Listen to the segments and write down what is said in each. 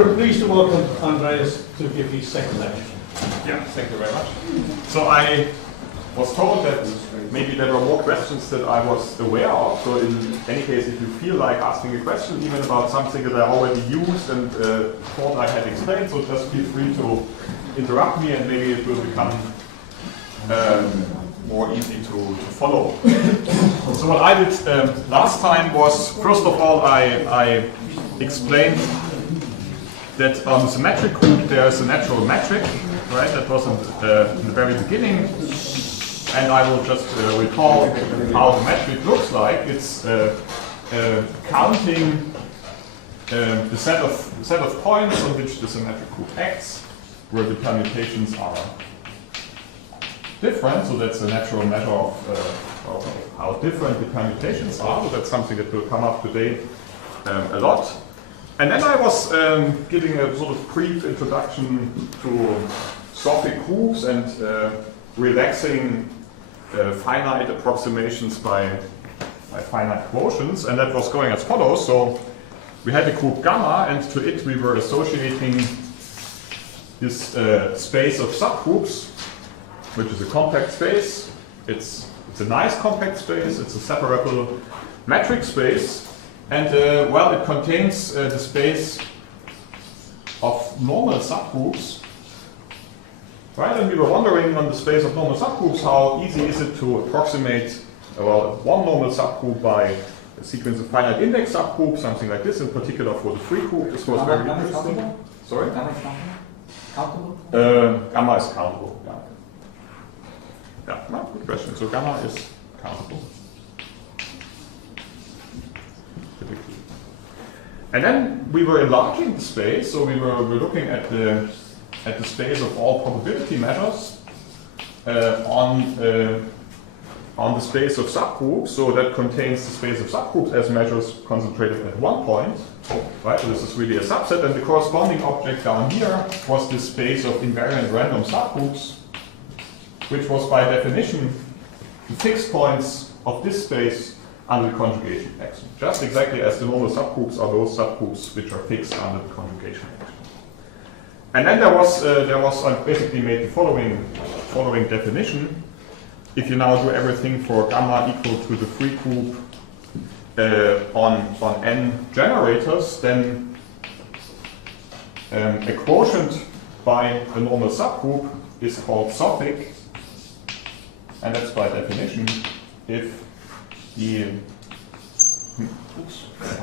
We're pleased to welcome Andreas to give his second lecture. Yeah, thank you very much. So I was told that maybe there were more questions that I was aware of. So in any case, if you feel like asking a question even about something that I already used and thought I had explained, so just feel free to interrupt me and maybe it will become more easy to follow. So what I did last time was, first of all, I explained that on the symmetric group there is a natural metric, right? That was in the very beginning. And I will just recall how the metric looks like. It's counting the set of points on which the symmetric group acts, where the permutations are different. So that's a natural measure of how different the permutations are. So that's something that will come up today a lot. And then I was giving a sort of brief introduction to Sophic groups and relaxing finite approximations by finite quotients, and that was going as follows. So we had a group gamma, and to it we were associating this space of subgroups, which is a compact space. It's a nice compact space, it's a separable metric space. And well, it contains the space of normal subgroups, right? And we were wondering on the space of normal subgroups, how easy is it to approximate well, one normal subgroup by a sequence of finite index subgroups, something like this, in particular for the free group. This was very interesting. Sorry? Gamma is countable? Gamma is countable, yeah. Yeah, no, good question. So gamma is countable. And then we were enlarging the space, so we were looking at the space of all probability measures on the space of subgroups. So that contains the space of subgroups as measures concentrated at one point, right? So this is really a subset, and the corresponding object down here was this space of invariant random subgroups, which was by definition the fixed points of this space under the conjugation action. Just exactly as the normal subgroups are those subgroups which are fixed under the conjugation action. And then there was I basically made the following definition. If you now do everything for gamma equal to the free group on n generators, then a quotient by the normal subgroup is called Sophic, and that's by definition if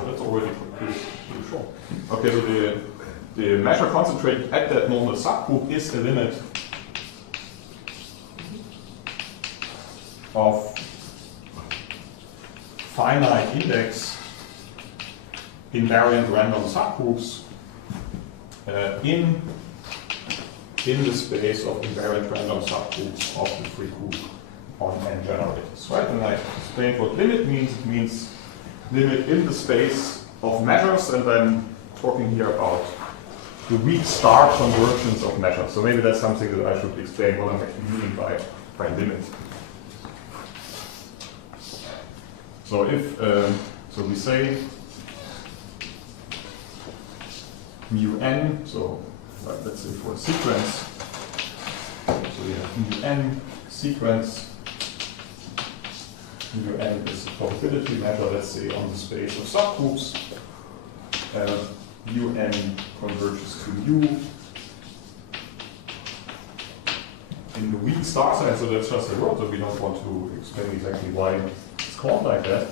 that's already pretty short. Okay, so the measure concentrated at that normal subgroup is the limit of finite index invariant random subgroups in the space of invariant random subgroups of the free group on n generators, right? And I explained what limit means. It means limit in the space of measures, and I'm talking here about the weak star convergence of measures. So maybe that's something that I should explain what I'm actually meaning by limit. So if so we say mu n, so let's say for a sequence, so we have mu n sequence. Mu n is a probability measure, let's say, on the space of subgroups. Mu n converges to mu in the weak star sign, so that's just a word, so we don't want to explain exactly why it's called like that.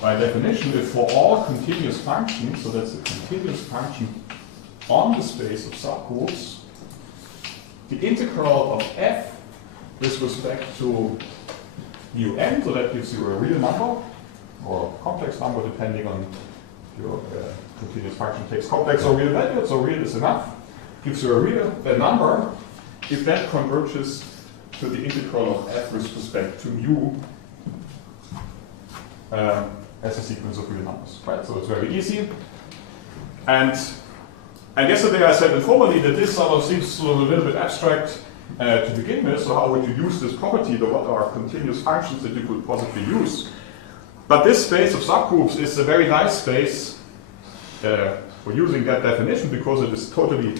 By definition, if for all continuous functions, so that's a continuous function on the space of subgroups, the integral of f with respect to mu n, so that gives you a real number or a complex number depending on if your continuous function takes complex or real values, so real is enough, gives you a real number if that converges to the integral of f with respect to mu as a sequence of real numbers, right? So it's very easy. And yesterday I said informally that this sort of seems sort of a little bit abstract to begin with, so how would you use this property? What are continuous functions that you could possibly use? But this space of subgroups is a very nice space for using that definition because it is totally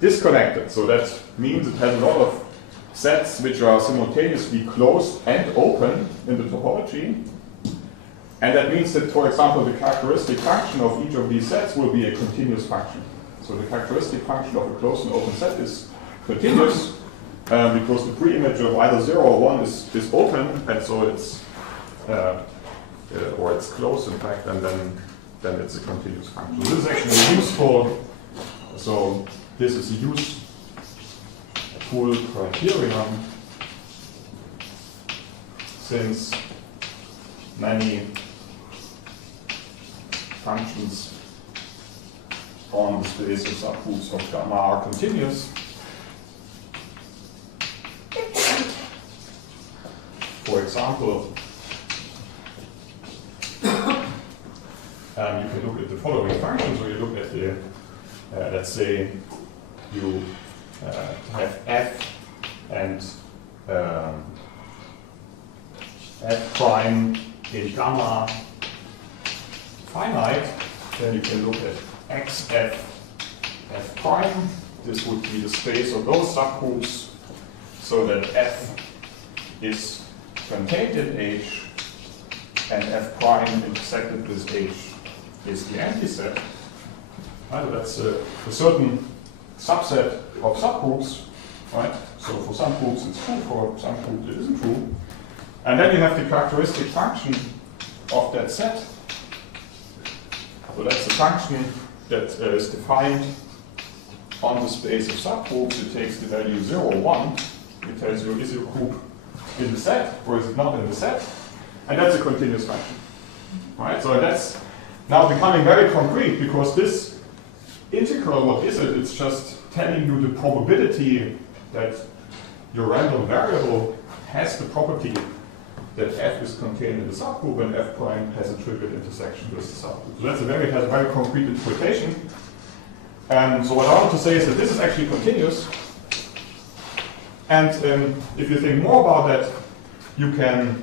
disconnected. So that means it has a lot of sets which are simultaneously closed and open in the topology. And that means that, for example, the characteristic function of each of these sets will be a continuous function. So the characteristic function of a closed and open set is continuous because the pre-image of either 0 or 1 is open, and so it's or it's closed in fact, and then it's a continuous function. So this is actually useful. So this is a useful criterion since many functions on the space of subgroups of gamma are continuous. For example, you can look at the following functions, or you look at the, let's say, you have f and f prime in gamma finite, then you can look at xf f prime. This would be the space of those subgroups, so that f is contained in H and f prime intersected with H is the antiset. Right? That's a certain subset of subgroups, right? So for some groups it's true, for some groups it isn't true. And then you have the characteristic function of that set. So that's the function that is defined on the space of subgroups. It takes the value 0, 1. It tells you, is your group in the set or is it not in the set? And that's a continuous function. Right? So that's now becoming very concrete because this integral, what is it? It's just telling you the probability that your random variable has the property that f is contained in the subgroup and f prime has a trivial intersection with the subgroup. So that's has a very concrete interpretation. So what I want to say is that this is actually continuous. And if you think more about that, you can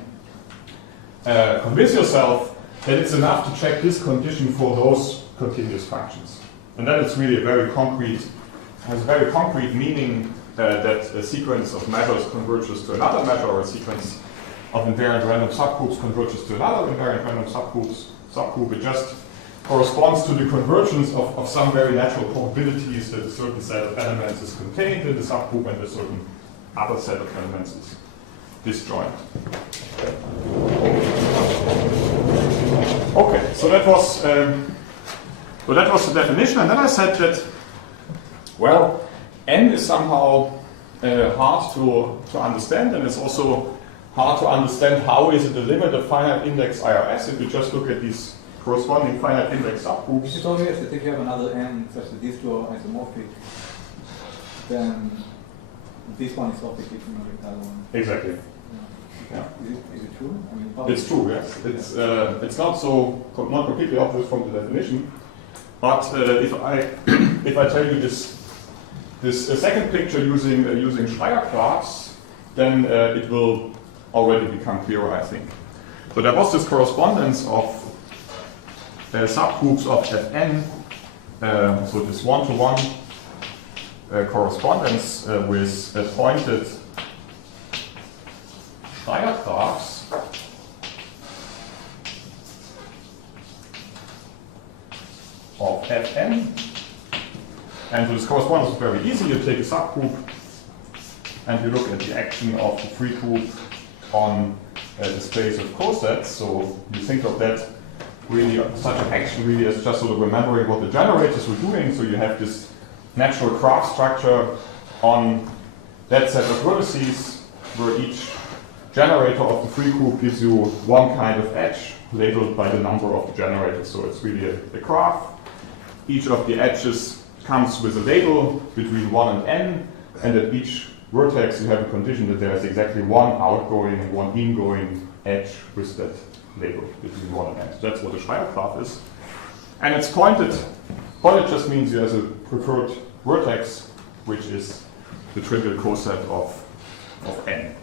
convince yourself that it's enough to check this condition for those continuous functions. And that is really a very concrete, has a very concrete meaning that a sequence of measures converges to another measure, or a sequence of invariant random subgroups converges to another invariant random subgroup. It just corresponds to the convergence of some very natural probabilities that a certain set of elements is contained in the subgroup and a certain other set of elements is disjoint. Okay, so that was the definition, and then I said that, well, n is somehow hard to understand, and it's also hard to understand how is it the limit of finite index IRS if we just look at these corresponding finite index subgroups. It's obvious that if you have another n such that these two are isomorphic, then this one is opposite from the other one. Exactly. Yeah. Is it true? I mean, it's true, yes. It's not completely obvious from the definition, but if I tell you this second picture using Schreier graphs, then it will already become clearer, I think. So there was this correspondence of subgroups of Fn, so this one-to-one correspondence with pointed Schreier graphs of Fn. And so this correspondence is very easy. You take a subgroup and you look at the action of the free group on the space of cosets. So you think of that really, such an action really as just sort of remembering what the generators were doing. So you have this natural graph structure on that set of vertices where each generator of the free group gives you one kind of edge labeled by the number of the generators. So it's really a graph. Each of the edges comes with a label between 1 and n, and at each vertex you have a condition that there is exactly one outgoing and one ingoing edge with that label between 1 and n. So that's what a Schreier graph is. And it's pointed. Pointed just means you have a preferred vertex, which is the trivial coset of n.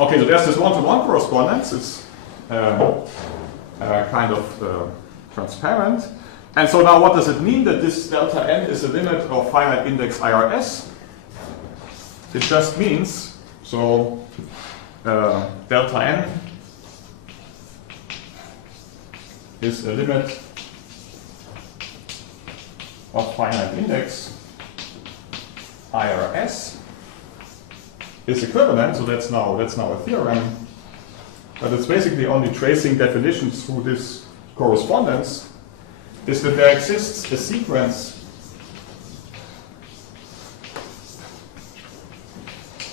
Okay, so there's this one-to-one correspondence. It's kind of transparent. And so now what does it mean that this delta n is a limit of finite index IRS? It just means, so delta n is a limit of finite index IRS is equivalent, so that's now a theorem, but it's basically only tracing definitions through this correspondence, is that there exists a sequence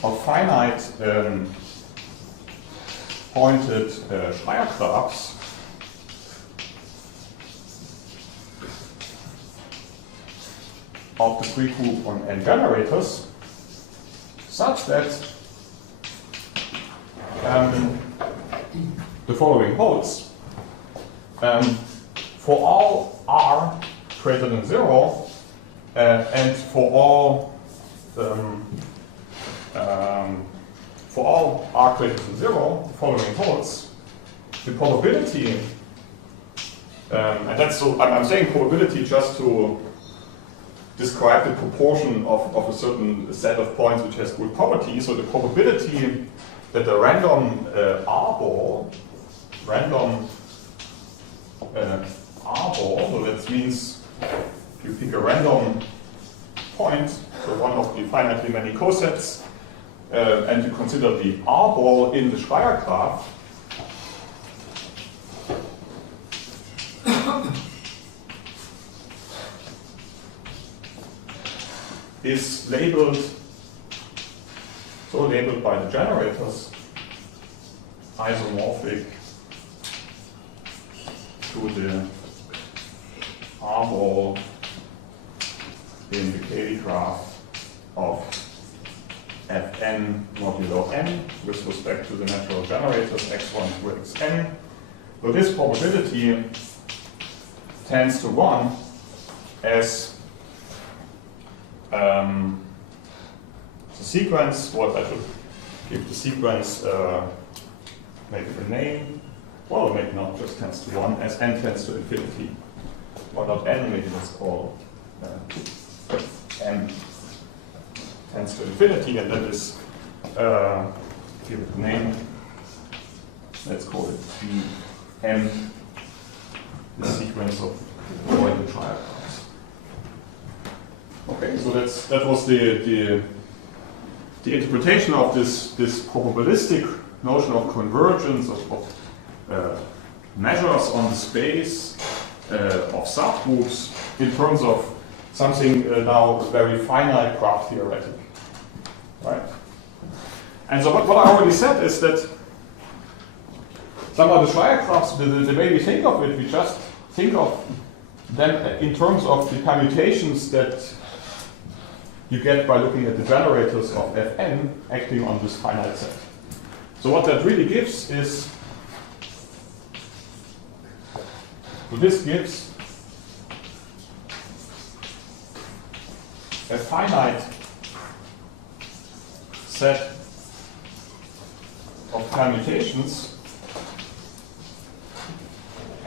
of finite pointed Schreier graphs of the free group on n generators such that the following holds. For all r greater than 0 and for all r greater than 0, the following holds. The probability, and that's so I'm saying probability just to describe the proportion of a certain set of points which has good property. So the probability that a random r-ball, so that means you pick a random point, so one of the finitely many cosets, and you consider the r-ball in the Schreier graph, is labeled, so labeled by the generators, isomorphic to the r-ball in the Cayley graph of Fn modulo n with respect to the natural generators x1 to xn. So this probability tends to 1 as the sequence, what I should give the sequence, make it a name, well maybe not, just tends to 1, as n tends to infinity. Or not n, maybe let's call n tends to infinity, and that is, give it a name, let's call it m, the sequence of pointed Schreier graphs. Okay, so that was the interpretation of this probabilistic notion of convergence of measures on the space of subgroups in terms of something now very finite graph theoretic, right? And so what I already said is that some of the Schreier graphs, the way we think of it, we just think of them in terms of the permutations that you get by looking at the generators of Fn acting on this finite set. So what that really gives is, so this gives a finite set of permutations,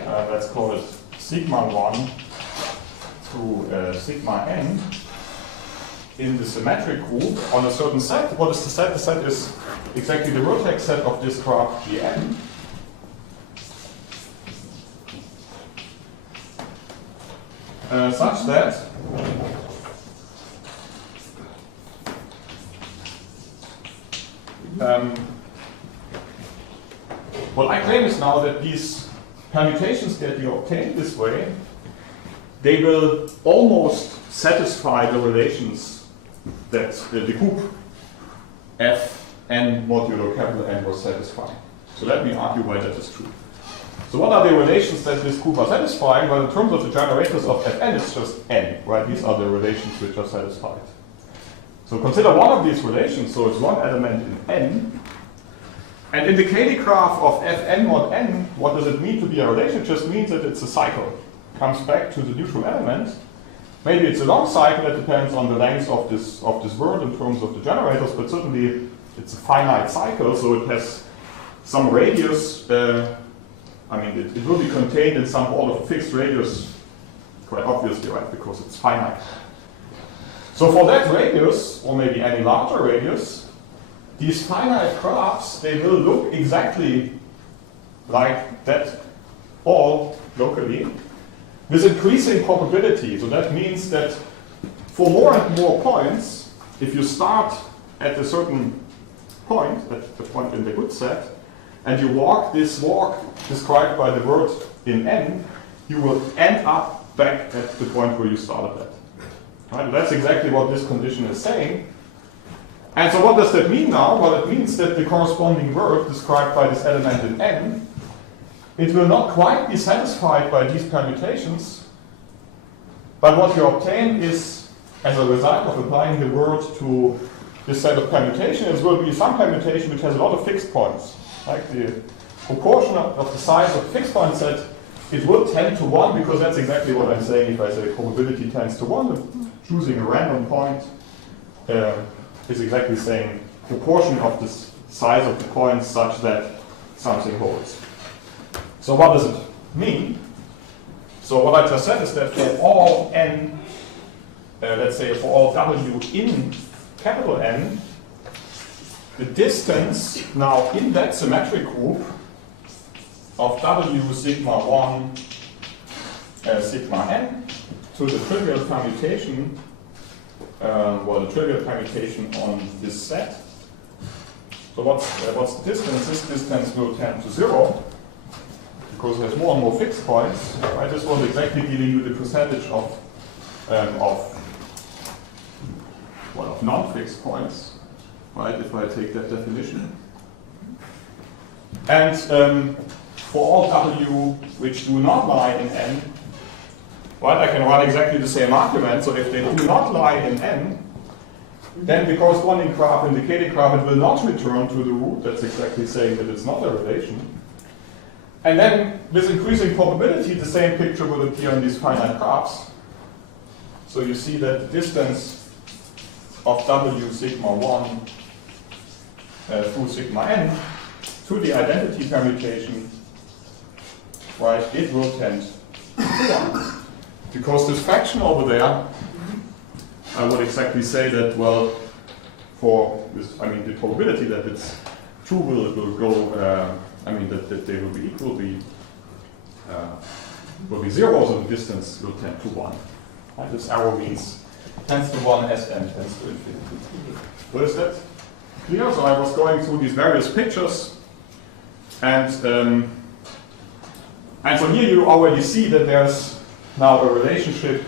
let's call it sigma 1 to sigma n, in the symmetric group on a certain set. What is the set? The set is exactly the vertex set of this graph Gn. Such that what I claim is now that these permutations that you obtain this way, they will almost satisfy the relations that the group Fn modulo capital N was satisfying. So let me argue why that is true. So what are the relations that this group are satisfying? Well, in terms of the generators of Fn, it's just n, right? These are the relations which are satisfied. So consider one of these relations, so it's one element in n. And in the Cayley graph of Fn mod n, what does it mean to be a relation? It just means that it's a cycle. Comes back to the neutral element. Maybe it's a long cycle, that depends on the length of this word in terms of the generators, but certainly it's a finite cycle, so it has some radius. It will be contained in some order of fixed radius quite obviously, right, because it's finite. So for that radius, or maybe any larger radius, these finite graphs, they will look exactly like that ball locally with increasing probability. So that means that for more and more points, if you start at a certain point, at the point in the good set, and you walk this walk described by the word in n, you will end up back at the point where you started at. Right? That's exactly what this condition is saying. And so what does that mean now? Well, it means that the corresponding word described by this element in n, it will not quite be satisfied by these permutations, but what you obtain is, as a result of applying the word to this set of permutations, will be some permutation which has a lot of fixed points. Like the proportion of the size of the fixed point set, it will tend to 1, because that's exactly what I'm saying if I say probability tends to 1. Choosing a random point is exactly saying proportion of the size of the points such that something holds. So what does it mean? So what I just said is that for all n, let's say for all w in capital N, the distance now in that symmetric group of w sigma 1 sigma n to the trivial permutation, the trivial permutation on this set. So what's the distance? This distance will tend to 0 because there's more and more fixed points. Right? This was exactly dealing with the percentage of non-fixed points. Right? If I take that definition, and for all w which do not lie in n, right, I can run exactly the same argument. So if they do not lie in n, then the corresponding graph, indicated graph, it will not return to the root. That's exactly saying that it's not a relation. And then with increasing probability, the same picture will appear in these finite graphs. So you see that the distance of w sigma 1 through sigma n to the identity permutation, right, it will tend to 1. Because this fraction over there, I would exactly say that, well, for this, I mean, the probability that it's 2 will go, that they will be equal, will be 0, so the distance will tend to 1. And this arrow means tends to 1 as n tends to infinity. Well, is that clear? So I was going through these various pictures, and so here you already see that there's now a relationship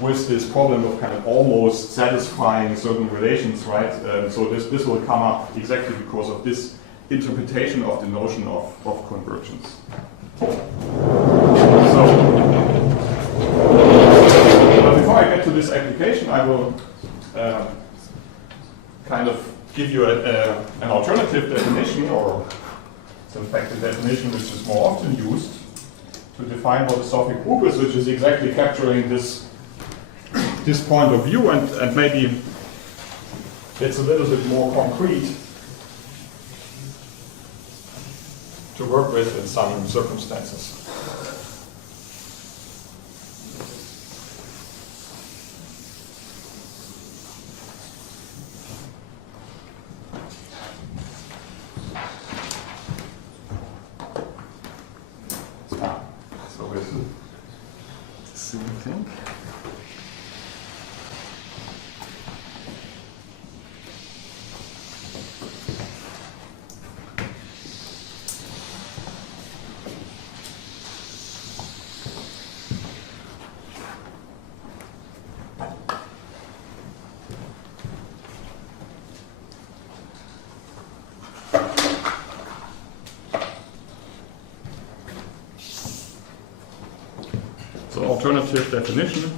with this problem of kind of almost satisfying certain relations, right? So this will come up exactly because of this interpretation of the notion of convergence. So, but before I get to this application, I will kind of give you an alternative definition, or it's in fact a definition which is more often used to define what a Sophic group is, which is exactly capturing this point of view, and maybe it's a little bit more concrete to work with in some circumstances. So it's the same thing. So alternative definition.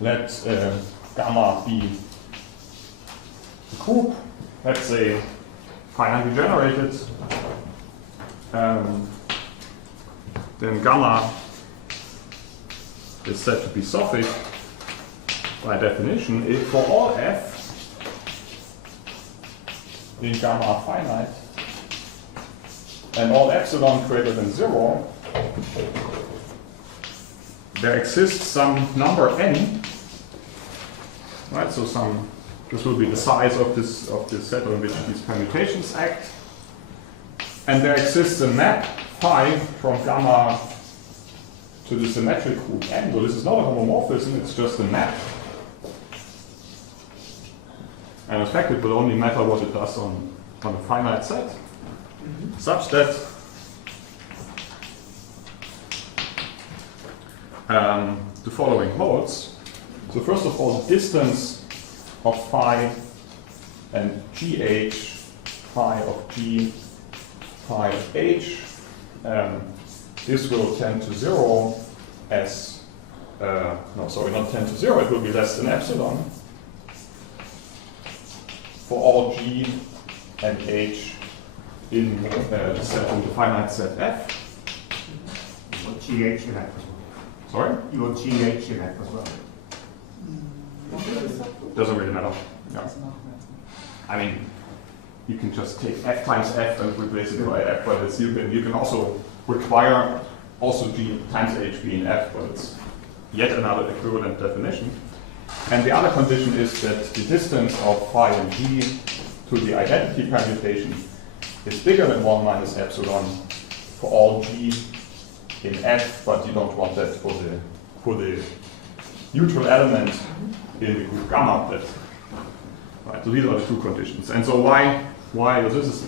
Let gamma be the group, let's say finitely generated. Then gamma is said to be Sophic by definition if for all f in gamma finite, and all epsilon greater than 0, there exists some number n, right? So this will be the size of this set in which these permutations act, and there exists a map phi from gamma to the symmetric group n. So this is not a homomorphism; it's just a map. And in fact, it will only matter what it does on a finite set, such that the following holds. So first of all, the distance of phi and gh, phi of g, phi of h, this will tend to 0 as, no, sorry, not tend to 0, it will be less than epsilon for all g and h in the set in the finite set F. You want GH in F as well. Sorry? You want GH in F as well. Doesn't really matter. Yeah. I mean, you can just take F times F and replace it by F, but it's, you can also require also G times H be in F, but it's yet another equivalent definition. And the other condition is that the distance of phi and G to the identity permutation is bigger than 1 minus epsilon for all G in F, but you don't want that for the neutral element in the group gamma. Right, so these are the two conditions. And so why this is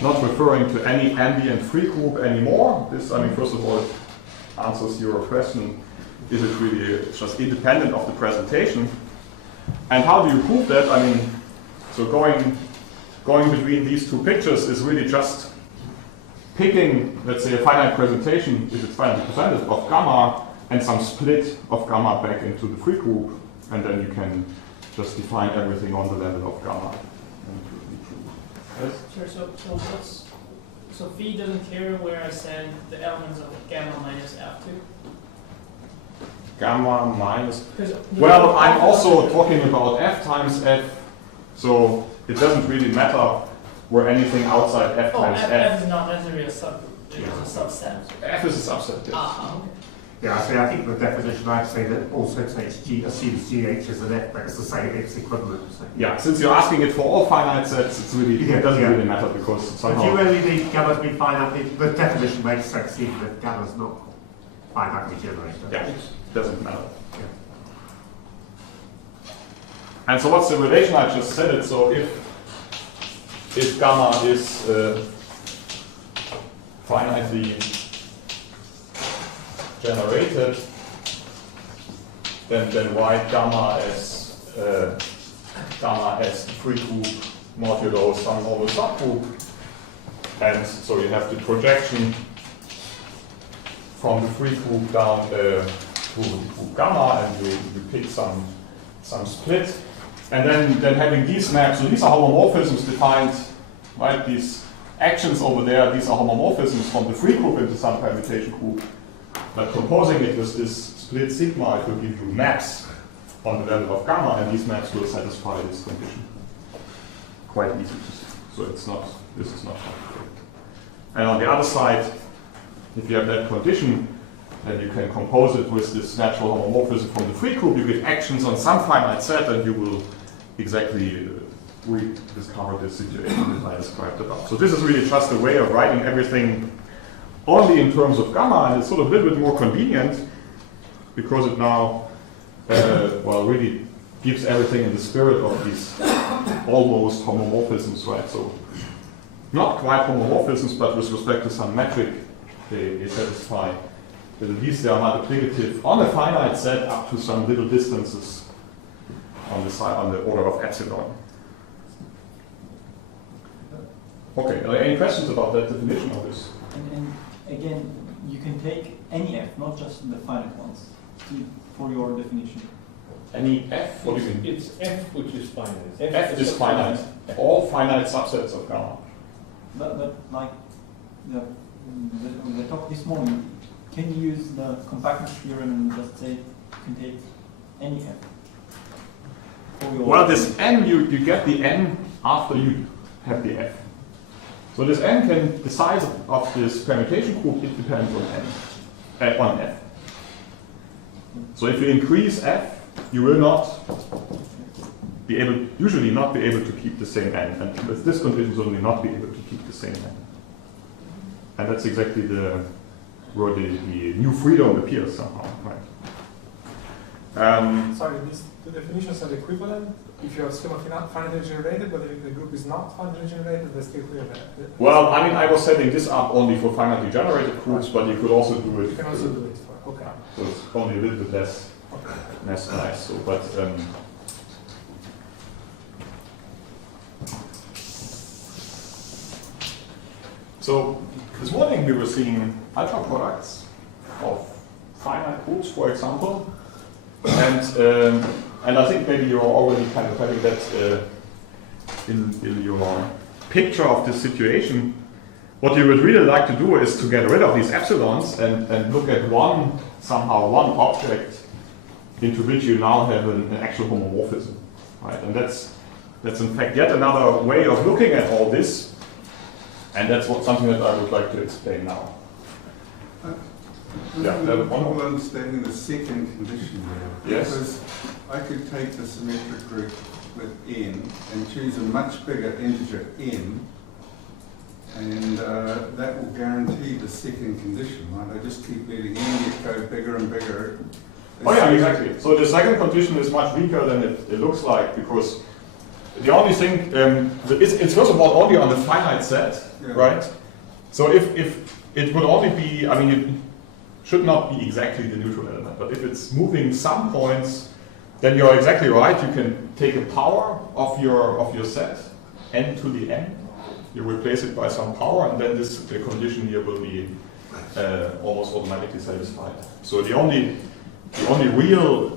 not referring to any ambient free group anymore. This, I mean, first of all, it answers your question, is it really just independent of the presentation? And how do you prove that? I mean, so going between these two pictures is really just picking, let's say, a finite presentation, if it's finitely presented, of gamma, and some split of gamma back into the free group, and then you can just define everything on the level of gamma. Yes? Sure, so phi doesn't care where I send the elements of gamma minus f to? Gamma minus, well, I'm also talking about f times f, so it doesn't really matter where anything outside f times F is not necessarily a subgroup, it is a subset. F is a subset, yes. Okay. Yeah, I think the definition I'd say that also takes G, assumes GH as an F, but it's the same, it's equivalent. So. Yeah, since you're asking it for all finite sets, it doesn't really matter because somehow. But you really need gamma to be finite. The definition makes sense even if gamma's not finitely generated. Yeah, it doesn't matter. Yeah. And so what's the relation? I just said it. So if gamma is finitely generated, then write gamma as the free group modulo some normal subgroup, and so you have the projection from the free group down to group gamma, and you pick some split, and then having these maps. So these are homomorphisms defined, right? These actions over there, these are homomorphisms from the free group into some permutation group. But composing it with this split sigma, it will give you maps on the level of gamma, and these maps will satisfy this condition. Quite easy to see. So this is not complicated. And on the other side, if you have that condition, then you can compose it with this natural homomorphism from the free group. You get actions on some finite set, and you will exactly rediscover this situation that I described above. So this is really just a way of writing everything only in terms of gamma, and it's sort of a little bit more convenient because it now, really gives everything in the spirit of these almost homomorphisms, right? So not quite homomorphisms, but with respect to some metric, they satisfy that at least they are multiplicative on a finite set up to some little distances on the side, on the order of epsilon. Okay, are there any questions about that definition of this? And again, you can take any f, not just the finite ones, for your definition. Any f? What do you mean? It's f which is finite. F is finite. All finite subsets of gamma. But like the talk this morning, can you use the compactness theorem and just say you can take any f? Well, this n, you get the n after you have the f. So this n can, the size of this permutation group, it depends on n, on f. So if you increase f, you will not be able, usually not be able to keep the same n, and with this condition certainly not be able to keep the same n. And that's exactly where the new freedom appears somehow, right? Sorry, these two definitions are equivalent. If your schema finitely generated, but if the group is not finitely generated, they're still clear. Well, I mean, I was setting this up only for finitely generated groups, but you could also do it. You can also do it for, okay. So it's only a little bit less nice. So, but so this morning we were seeing alpha products of finite groups, for example, and I think maybe you're already kind of having that in your picture of the situation. What you would really like to do is to get rid of these epsilons and look at one object into which you now have an actual homomorphism, right? And that's in fact yet another way of looking at all this, and that's something that I would like to explain now. Yeah, I'm understanding the second condition there. Yes. Because I could take the symmetric group with n and choose a much bigger integer n, and that will guarantee the second condition, right? I just keep letting n go bigger and bigger. Oh yeah, exactly. So the second condition is much weaker than it looks like, because the only thing, it's first of all only on the finite set, Yeah. right? So if it would only be, I mean, it should not be exactly the neutral element, but if it's moving some points, then you're exactly right. You can take a power of your set, n to the n, you replace it by some power, and then the condition here will be almost automatically satisfied. So the only real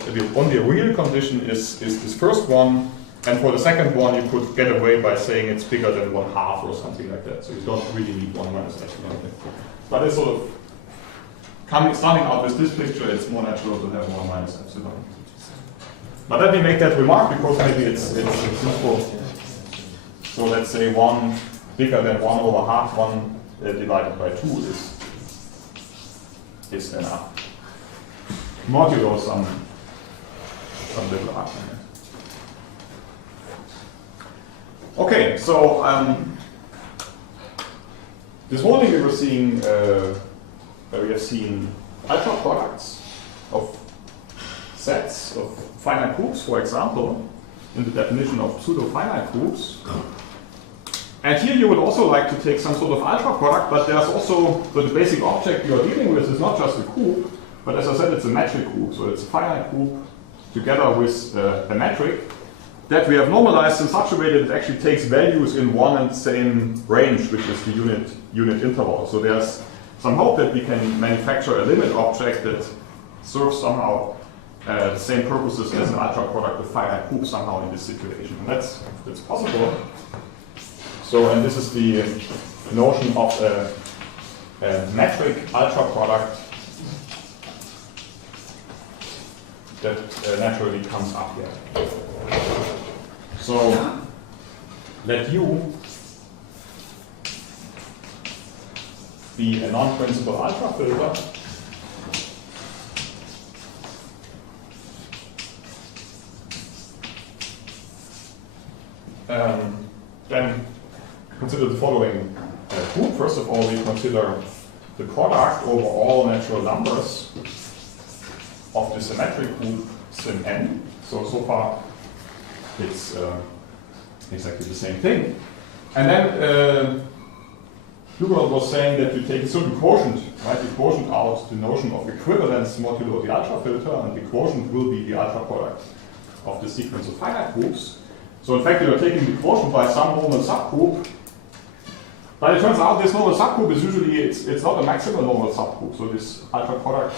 condition is this first one, and for the second one you could get away by saying it's bigger than 1/2 or something like that. So you don't really need 1 minus epsilon. But it's sort of starting out with this picture, it's more natural to have 1 minus epsilon. But let me make that remark because maybe it's useful. So let's say 1 bigger than 1/2, 1 divided by 2 is enough. Modulo some little argument. Okay, so this morning we have seen alpha products of sets of finite groups, for example, in the definition of pseudo-finite groups. And here you would also like to take some sort of alpha product, but there's also, the basic object you are dealing with is not just a group, but as I said, it's a metric group. So it's a finite group together with a metric that we have normalized in such a way that it actually takes values in one and the same range, which is the unit interval. So there's some hope that we can manufacture a limit object that serves somehow the same purposes as an alpha product of finite groups somehow in this situation. And that's possible. So, and this is the notion of a metric alpha product that naturally comes up here. So let U be a non-principal alpha filter. Then consider the following group. First of all, we consider the product over all natural numbers of the symmetric group sim n. So far it's exactly the same thing. And then Hugo was saying that you take a certain quotient, right? You quotient out the notion of equivalence modulo the alpha filter, and the quotient will be the alpha product of the sequence of finite groups. So in fact, you are taking the quotient by some normal subgroup. But it turns out this normal subgroup is usually, it's not a maximal normal subgroup. So this alpha product,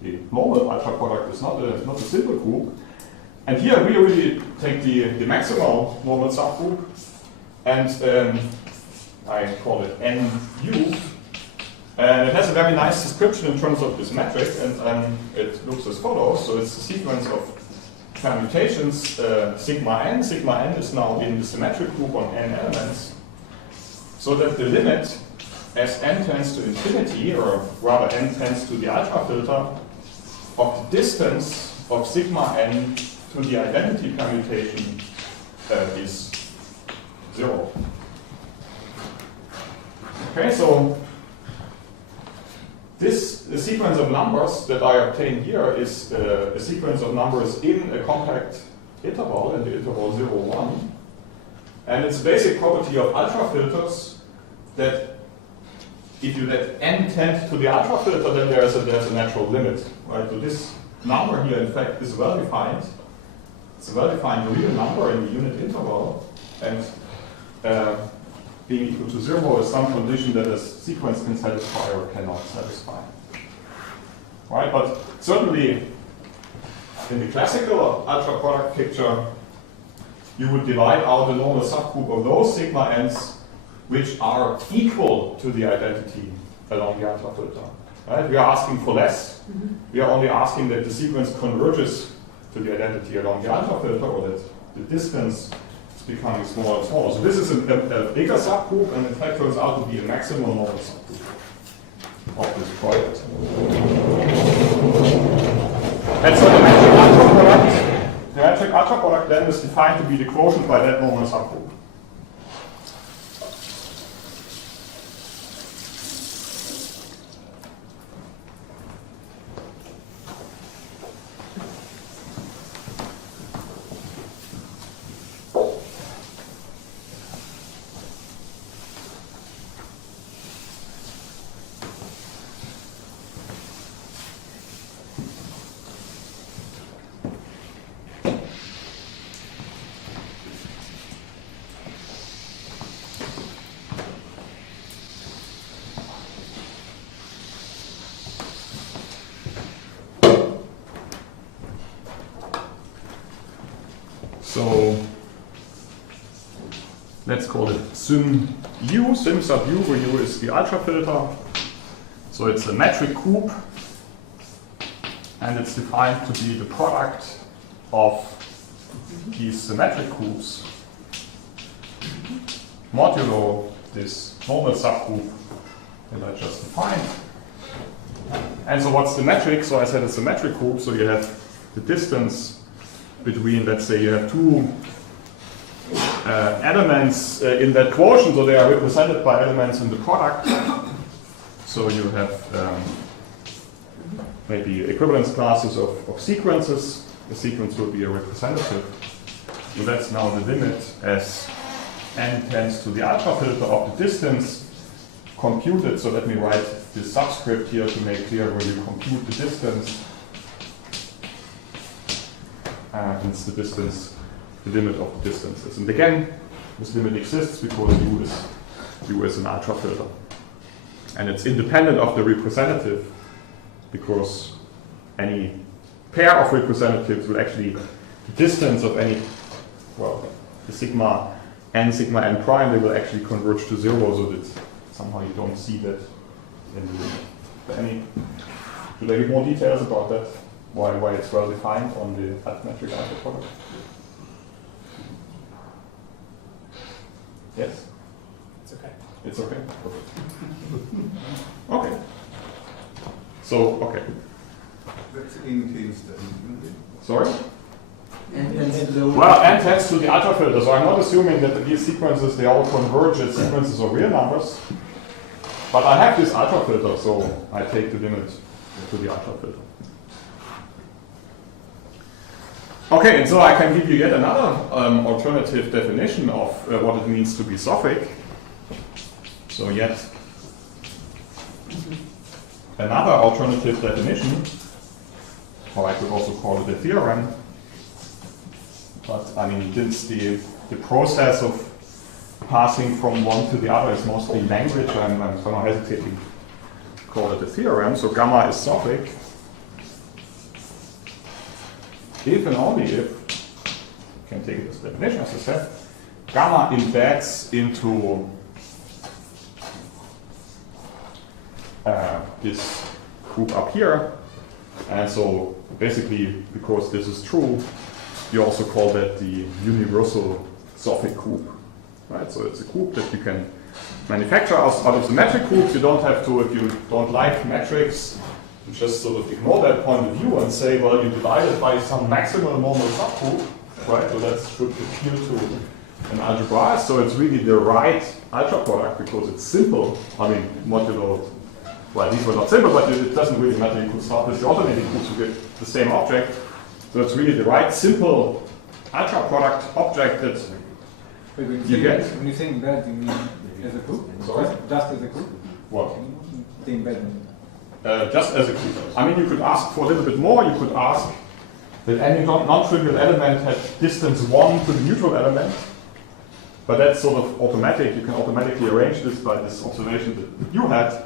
the normal alpha product is not a simple group. And here we really take the maximal normal subgroup, and I call it NU. And it has a very nice description in terms of this metric, and it looks as follows. So it's a sequence of permutations sigma n. Sigma n is now in the symmetric group on n elements, so that the limit as n tends to infinity, or rather n tends to the ultrafilter, of the distance of sigma n to the identity permutation is 0. Okay, so this sequence of numbers that I obtain here is a sequence of numbers in a compact interval, in the interval 0, 1. And it's a basic property of ultrafilters that if you let n tend to the ultrafilter, then there's a natural limit, right? So this number here, in fact, is well defined. It's a well-defined real number in the unit interval, and being equal to 0 is some condition that a sequence can satisfy or cannot satisfy. Right? But certainly, in the classical ultra product picture, you would divide out a normal subgroup of those sigma n's which are equal to the identity along the ultrafilter. Right? We are asking for less. We are only asking that the sequence converges to the identity along the ultrafilter, or that the distance is becoming smaller and smaller. So this is a bigger subgroup, and in fact turns out to be a maximal normal subgroup of this project. And so the metric ultra product then is defined to be the quotient by that normal subgroup. So let's call it sim U, sim sub U, where U is the ultrafilter. So it's a metric group, and it's defined to be the product of these symmetric groups modulo this normal subgroup that I just defined. And so what's the metric? So I said it's a metric group, so you have the distance between, let's say, you have two elements in that quotient, so they are represented by elements in the product. So you have maybe equivalence classes of sequences. The sequence will be a representative. So that's now the limit as n tends to the ultrafilter of the distance computed. So let me write this subscript here to make clear where you compute the distance. It's the distance, the limit of the distances. And again, this limit exists because U is an ultrafilter. And it's independent of the representative, because any pair of representatives will actually, the distance of any, well, the sigma n prime, they will actually converge to 0, so that somehow you don't see that in the limit. Should I give more details about that? Why it's well defined on the metric ultra product? Yes? It's okay. It's okay? Okay. So, okay. That's in tends to infinity. Sorry? And Well, n tends to the ultrafilter, so I'm not assuming that these sequences, they all converge as sequences of real numbers. But I have this ultrafilter, so I take the limit to the ultrafilter. Okay, and so I can give you yet another alternative definition of what it means to be Sophic. So yet another alternative definition, or I could also call it a theorem. But I mean, since the process of passing from one to the other is mostly language, I'm somehow hesitating to call it a theorem. So gamma is Sophic if and only if, you can take it as definition, as I said, gamma embeds into this group up here. And so basically, because this is true, You also call that the universal Sophic cube, right? So it's a cube that you can manufacture out of the metric groups. You don't have to, if you don't like metrics, you just sort of ignore that point of view and say, well, you divide it by some maximal normal subgroup, right? So that should appeal to an algebra. So it's really the right algebra product because it's simple. I mean, modulo, well, these were not simple, but it doesn't really matter. You could start with the alternating groups to get the same object. So it's really the right simple algebra product object that Wait, you get. When you say embed, you mean as a group? Sorry? Just as a group? What? The embedding. Just as a group. I mean, you could ask for a little bit more. You could ask that any non-trivial element had distance 1 to the neutral element. But that's sort of automatic. You can automatically arrange this by this observation that you had.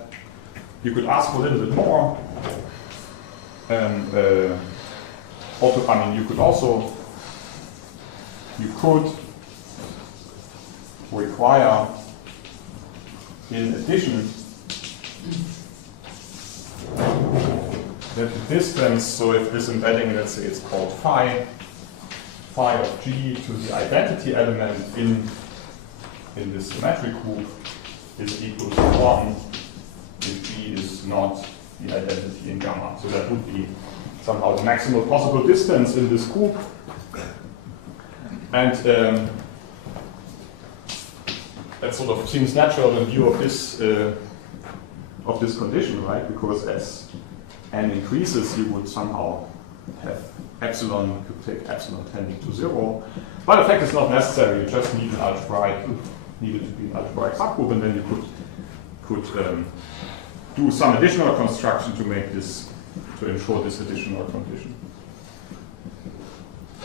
You could ask for a little bit more. You could require, in addition, that the distance, so if this embedding, let's say it's called phi of g to the identity element in this symmetric group is equal to 1 if g is not the identity in gamma. So that would be somehow the maximal possible distance in this group. And that sort of seems natural in view of this condition, right? Because as n increases, you would somehow have epsilon, you could take epsilon tending to 0. But in fact, it's not necessary. You just need an algebraic, needed to be an algebraic subgroup, and then you could do some additional construction to make this, to ensure this additional condition.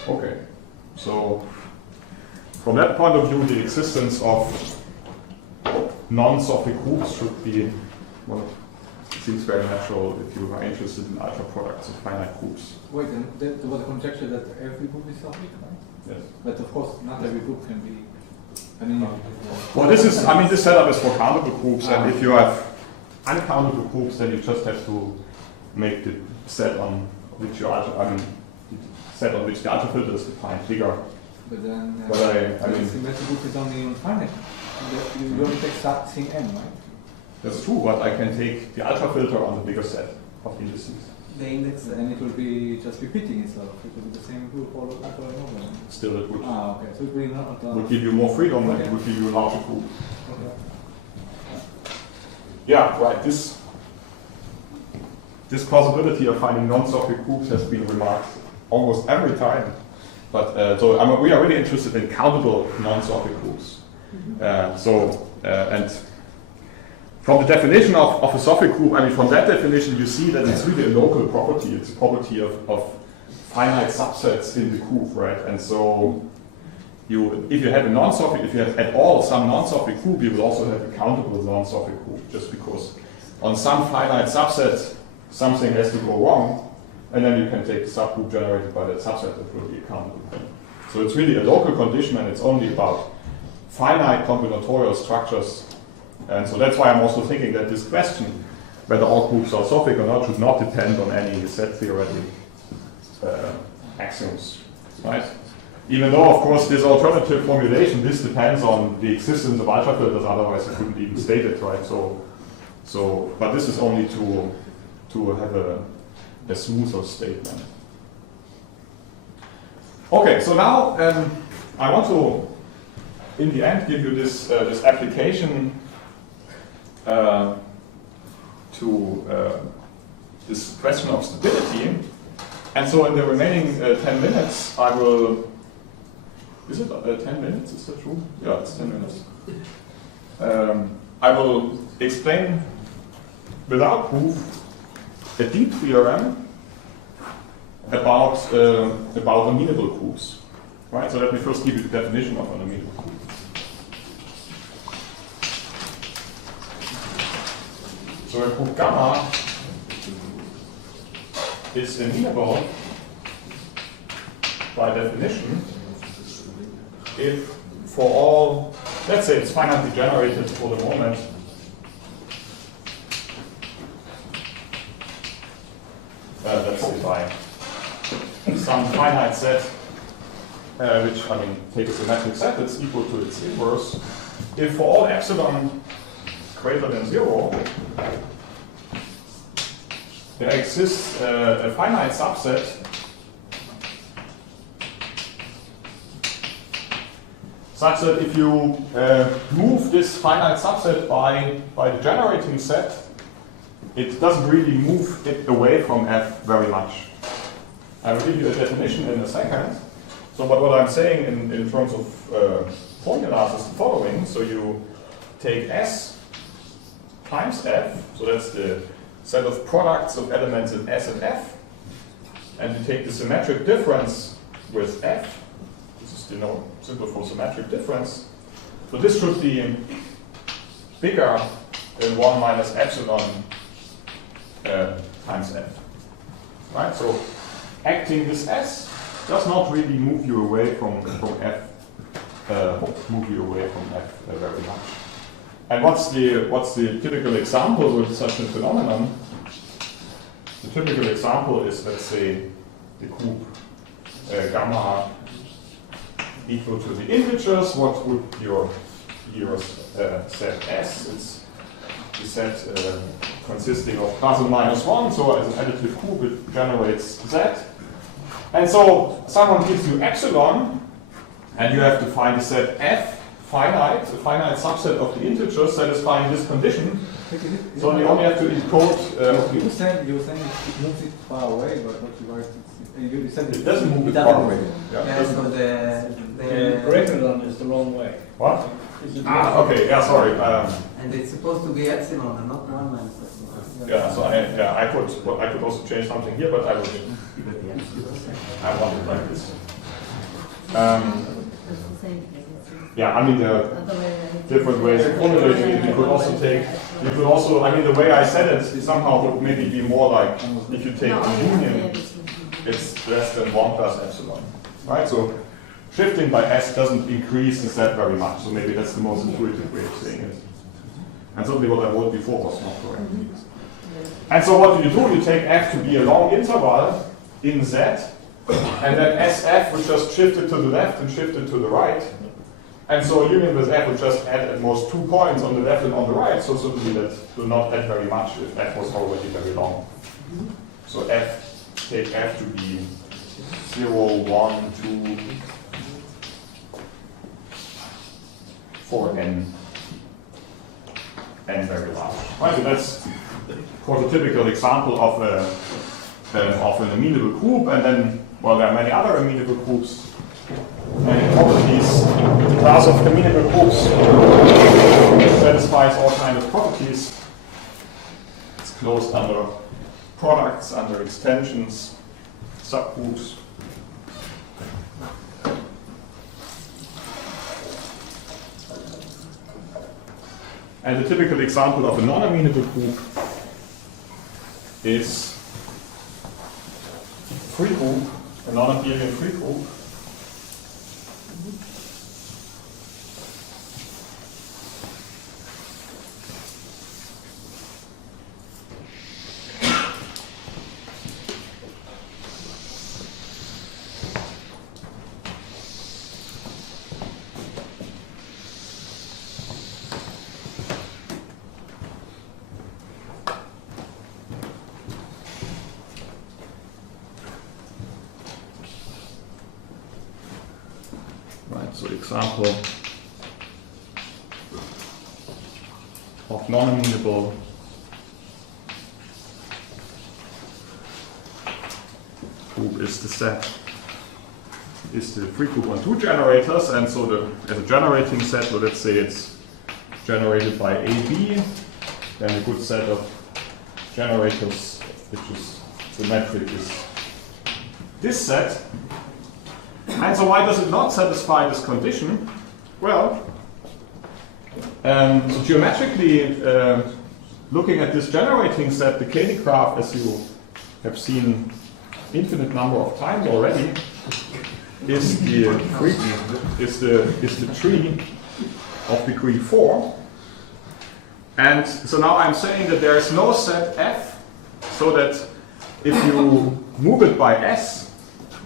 Okay, so from that point of view, the existence of non-Sophic groups should be, well, it seems very natural if you are interested in algebra products of finite groups. Wait, and there was a conjecture that every group is Sophic, right? Yes. But of course, not every group can be. I mean, Well, this setup is for countable groups, and if you have uncountable groups, then you just have to make the set on which the algebra filter is defined bigger. but then But I mean, symmetric group is only on finite. You only take thing n, right? that's true, but I can take the alpha filter on the bigger set of indices. The index, then it will be just repeating itself. It will be the same group all over and over. Still, it would Okay. So it will not. would give you more freedom and it would give you a larger group. Yeah, right. This possibility of finding non-Sophic groups has been remarked almost every time. But we are really interested in countable non-Sophic groups. And from the definition of a Sophic group, I mean, from that definition, you see that it's really a local property. It's a property of finite subsets in the group, right? And so, if you have a non-Sophic, if you have at all some non-Sophic group, you will also have a countable non-Sophic group, just because on some finite subset, something has to go wrong, and then you can take the subgroup generated by that subset that will be a countable. So it's really a local condition, and it's only about finite combinatorial structures. And so that's why I'm also thinking that this question, whether all groups are Sophic or not, should not depend on any set theoretic axioms, right? Even though, of course, this alternative formulation, this depends on the existence of alpha filters, otherwise it couldn't even state it, right? But this is only to have a smoother statement. Okay, so now I want to, in the end, give you this application to this question of stability. And so in the remaining 10 minutes, I will, is it 10 minutes, is that true? Yeah, it's 10 minutes. I will explain without proof a deep theorem about amenable groups. Right, so let me first give you the definition of an amenable group. So a group gamma is amenable by definition if for all, let's say it's finitely generated for the moment, let's say by some finite set which, I mean, take a symmetric set that's equal to its inverse, if for all epsilon greater than 0, there exists a finite subset such that if you move this finite subset by the generating set, it doesn't really move it away from F very much. I will give you a definition in a second. So what I'm saying in terms of formulas is the following. So you take S times F, so that's the set of products of elements in S and F, and you take the symmetric difference with F. This is the symbol for symmetric difference. So this should be bigger than 1 minus epsilon times F. Right? So acting this S does not really move you away from F, very much. And what's the typical example with such a phenomenon? The typical example is, let's say, the group gamma equal to the integers. What would your set S? It's the set consisting of plus and minus 1, so as an additive group it generates Z. And so someone gives you epsilon, and you have to find a set F finite, a finite subset of the integers satisfying this condition. So you only have to encode. You said it moves it far away, but what you write, you said it doesn't move it far away. Yeah, so the greater than is the wrong way. What? Okay. Yeah, sorry. and it's supposed to be epsilon and not 1 minus epsilon. Yeah. So I could also change something here, but I want it like this. Yeah, I mean there are different ways of formulating it. You could also, I mean the way I said it somehow would maybe be more like if you take the union, it's less than 1 plus epsilon, right? So shifting by S doesn't increase the set very much, so maybe that's the most intuitive way of saying it. And certainly what I wrote before was not correct. And so what do? You take F to be a long interval in Z, and then SF would just shift it to the left and shift it to the right. And so a union with F would just add at most 2 points on the left and on the right, so certainly that will not add very much if F was already very long. So take F to be 0, 1, 2, 4, n very large. Right, so that's for the typical example of an amenable group, and then, well, there are many other amenable groups. And in properties, the class of amenable groups satisfies all kinds of properties. It's closed under products, under extensions, subgroups. And the typical example of a non-amenable group is free group, a non-Abelian free group. So example of non-amenable group is the set, is the free group on 2 generators, and so as a generating set, so let's say it's generated by AB, then a good set of generators, which is symmetric, is this set. And so why does it not satisfy this condition? Well, so geometrically, looking at this generating set, the Koenig graph, as you have seen infinite number of times already, is the tree of degree 4. And so now I'm saying that there is no set F, so that if you move it by S,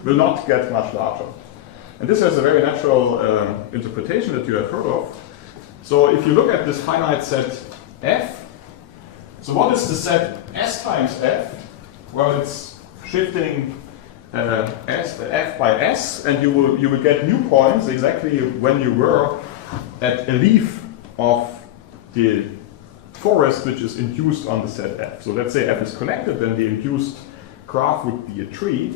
will not get much larger. And this has a very natural interpretation that you have heard of. So if you look at this finite set F, so what is the set S times F? Well, it's shifting F by S, and you will get new points exactly when you were at a leaf of the forest which is induced on the set F. So let's say F is connected, then the induced graph would be a tree.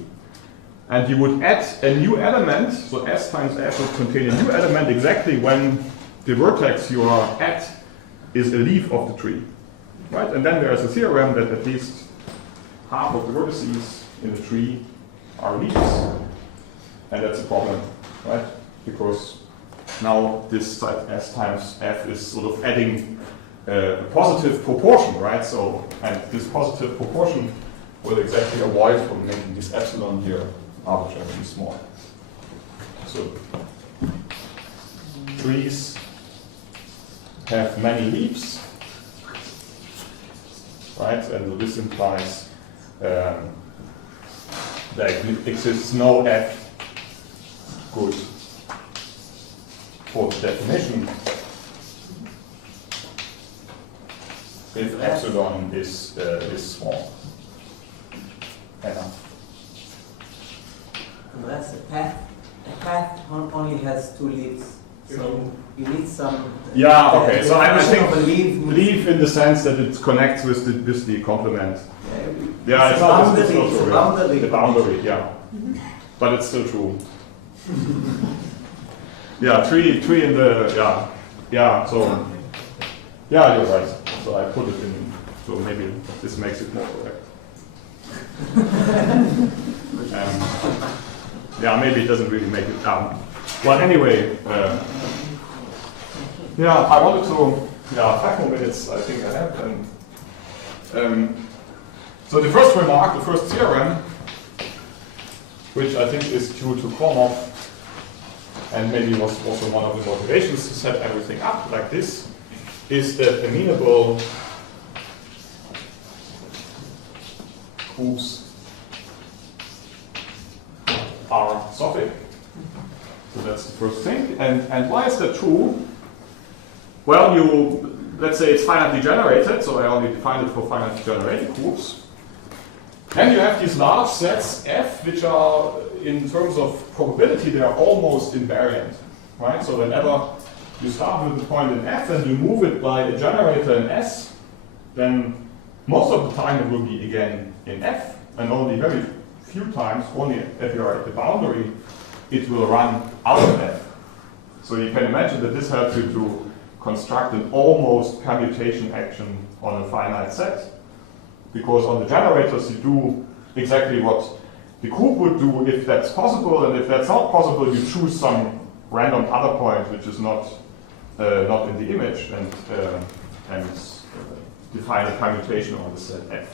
And you would add a new element, so S times F would contain a new element exactly when the vertex you are at is a leaf of the tree. Right? And then there is a theorem that at least half of the vertices in the tree are leaves. And that's a problem, right? Because now this set S times F is sort of adding a positive proportion, right? So, and this positive proportion will exactly avoid from making this epsilon here arbitrarily small. So trees have many leaves, right? And this implies there exists no F good for the definition if epsilon is small enough. Well, that's a path. A path only has two leaves, so you need some. Yeah. Okay. So I think of a leaf in the sense that it connects with the complement. Yeah, It's not true. boundary. The boundary. Yeah. But it's still true. Yeah. Tree in the yeah. So yeah, you're right. So I put it in. So maybe this makes it more correct. Yeah, maybe it doesn't really make it down. Well, anyway, yeah, I wanted to, 5 more minutes I think I have. And, so the first remark, the first theorem, which I think is due to Kormov, and maybe was also one of the motivations to set everything up like this, is that amenable groups are sophic. So that's the first thing. And why is that true? Well, let's say it's finitely generated, so I only define it for finitely generated groups. And you have these large sets F, which are, in terms of probability, they are almost invariant. Right? So whenever you start with a point in F and you move it by a generator in S, then most of the time it will be again in F, and only very few times, only if you're at the boundary, it will run out of F. So you can imagine that this helps you to construct an almost permutation action on a finite set, because on the generators you do exactly what the group would do if that's possible, and if that's not possible, you choose some random other point which is not in the image, and define a permutation on the set F.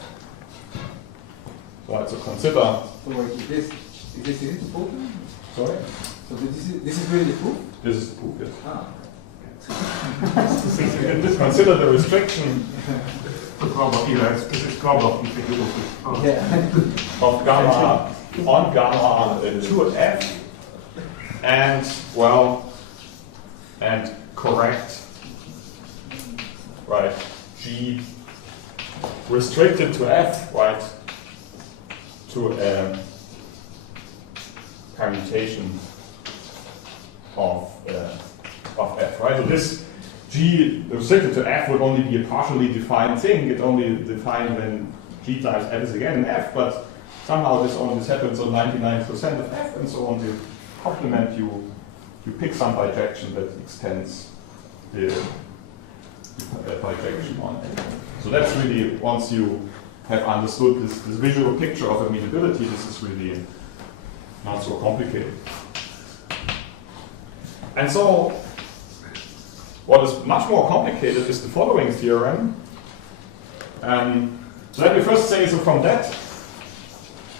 So consider. So wait, is this the proof? Sorry? So this is really the proof? This is the proof, yes. Ah. Consider the restriction of gamma on gamma to F, and and correct, right, G restricted to F, right, to a permutation of F, right? So this G restricted to F would only be a partially defined thing. It only defined when G times F is again in F, but somehow this happens on 99% of F, and so on the complement you pick some bijection that extends the bijection on F. So that's really, once you have understood this visual picture of immutability, this is really not so complicated. And so what is much more complicated is the following theorem. So let me first say, so from that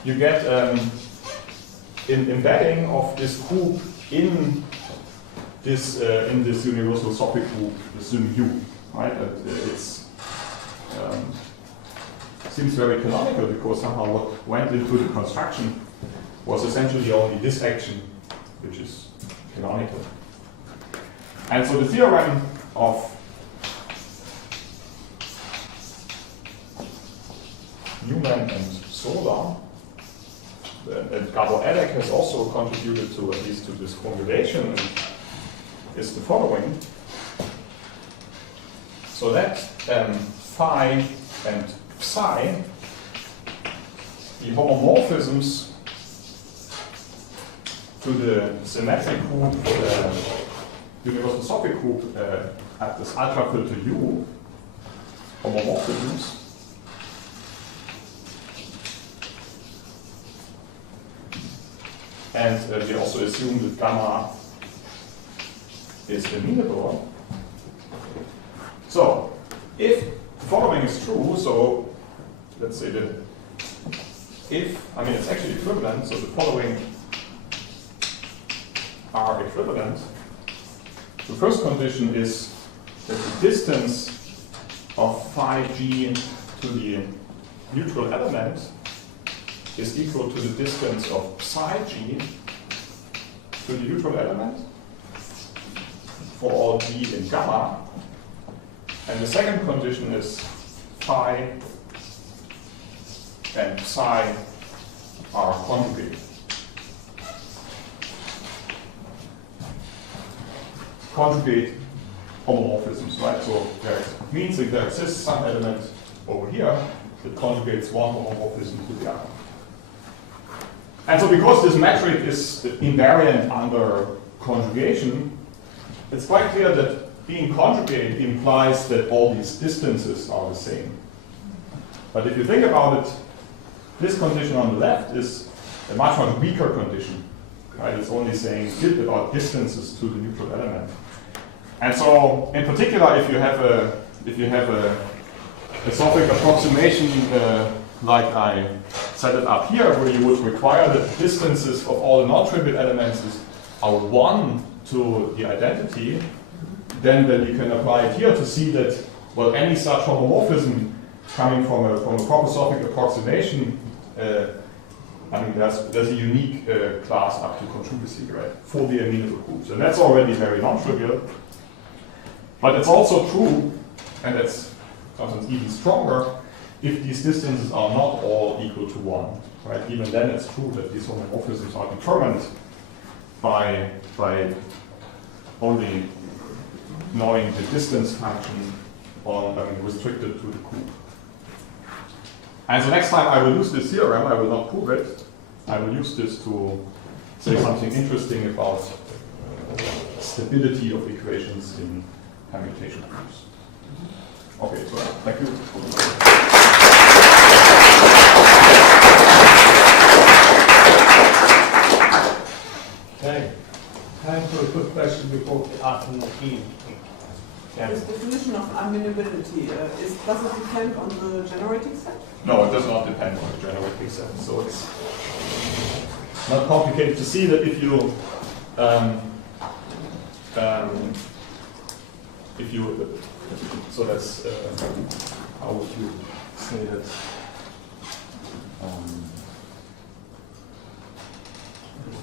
you get an embedding of this group in this universal sophic group, the sim U, right? It's seems very canonical because somehow what went into the construction was essentially only this action which is canonical. And so the theorem of Newman and Sola, and Gabor Edek has also contributed to at least to this formulation, is the following. So that phi and psi, the homomorphisms to the symmetric group, the universal Sophic group at this ultra filter U, homomorphisms, and we also assume that gamma is amenable. So, if the following is true, so let's say that if, I mean it's actually equivalent, so the following are equivalent. The first condition is that the distance of phi g to the neutral element is equal to the distance of psi g to the neutral element for all g in gamma. And the second condition is phi and psi are conjugate. Conjugate homomorphisms, right? So there means that there exists some element over here that conjugates one homomorphism to the other. And so because this metric is invariant under conjugation, it's quite clear that being conjugate implies that all these distances are the same. But if you think about it, this condition on the left is a much weaker condition. Right? It's only saying about distances to the neutral element. And so, in particular, if you have a Sophic approximation like I set it up here, where you would require that the distances of all the non-trivial elements are 1 to the identity, then you can apply it here to see that, well, any such homomorphism coming from a proper Sophic approximation, I mean, there's a unique class up to conjugacy, right, for the amenable groups. And that's already very non-trivial. But it's also true, and that's sometimes even stronger, if these distances are not all equal to 1. Right? Even then it's true that these homomorphisms are determined by only knowing the distance function restricted to the group. And so next time I will use this theorem, I will not prove it. I will use this to say something interesting about stability of equations in permutation groups. Okay, so thank you. Okay. Time for a quick question before the afternoon tea. This definition of amenability, does it depend on the generating set? No, it does not depend on the generating set. So it's not complicated to see that if you so that's how would you say that?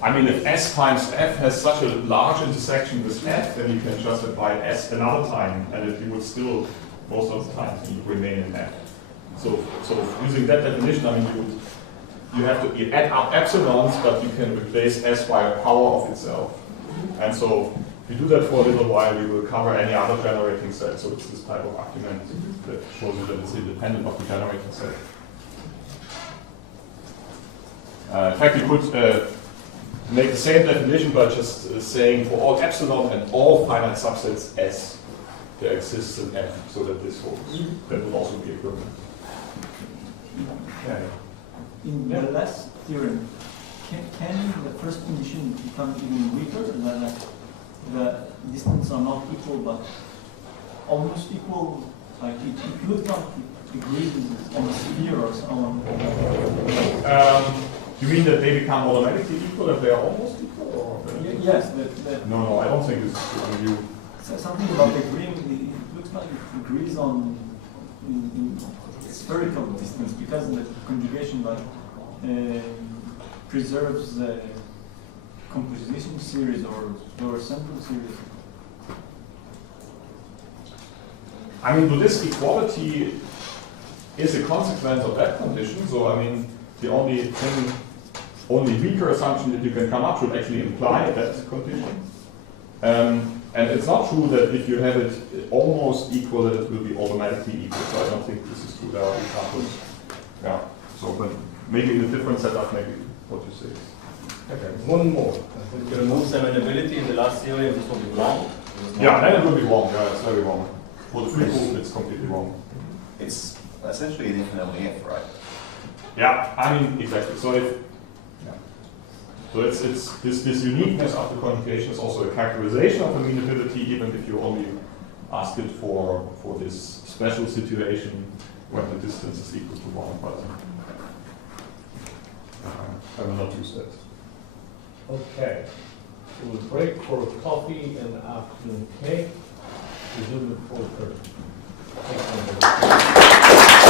I mean, if S times F has such a large intersection with F, then you can just apply S another time, and it would still, most of the time, remain in F. So using that definition, I mean, you have to add up epsilons, but you can replace S by a power of itself. And so if you do that for a little while, you will cover any other generating set. So it's this type of argument that shows you that it's independent of the generating set. In fact, you could make the same definition by just saying for all epsilon and all finite subsets S, there exists an F, so that this holds. That would also be equivalent. Okay. In the last theorem, can the first condition become even weaker? Like the distances are not equal, but almost equal. Like it looks like it agrees on a sphere or so on. You mean that they become automatically equal if they are almost equal? Or yes. No, I don't think it's you. Something about agreeing. It looks like it agrees on in spherical distance because the conjugation preserves composition series or lower central series? I mean, this equality is a consequence of that condition. So, I mean, the only weaker assumption that you can come up should actually imply that condition. And it's not true that if you have it almost equal, that it will be automatically equal. So I don't think this is true. There are examples. Yeah. So, but maybe in a different setup, maybe what you say. Okay, one more. If you remove semi-inability in the last theory, this will be wrong. Yeah, then it will be wrong. Yeah, it's very wrong. For the free proof, it's completely wrong. It's essentially an infinitely if, right? Yeah, I mean, exactly. So if so it's this uniqueness of the conjugation is also a characterization of amenability, even if you only ask it for this special situation when the distance is equal to 1. But I will not use that. Okay. So we'll break for coffee and afternoon cake. Resume at 4:30. Thanks, everybody.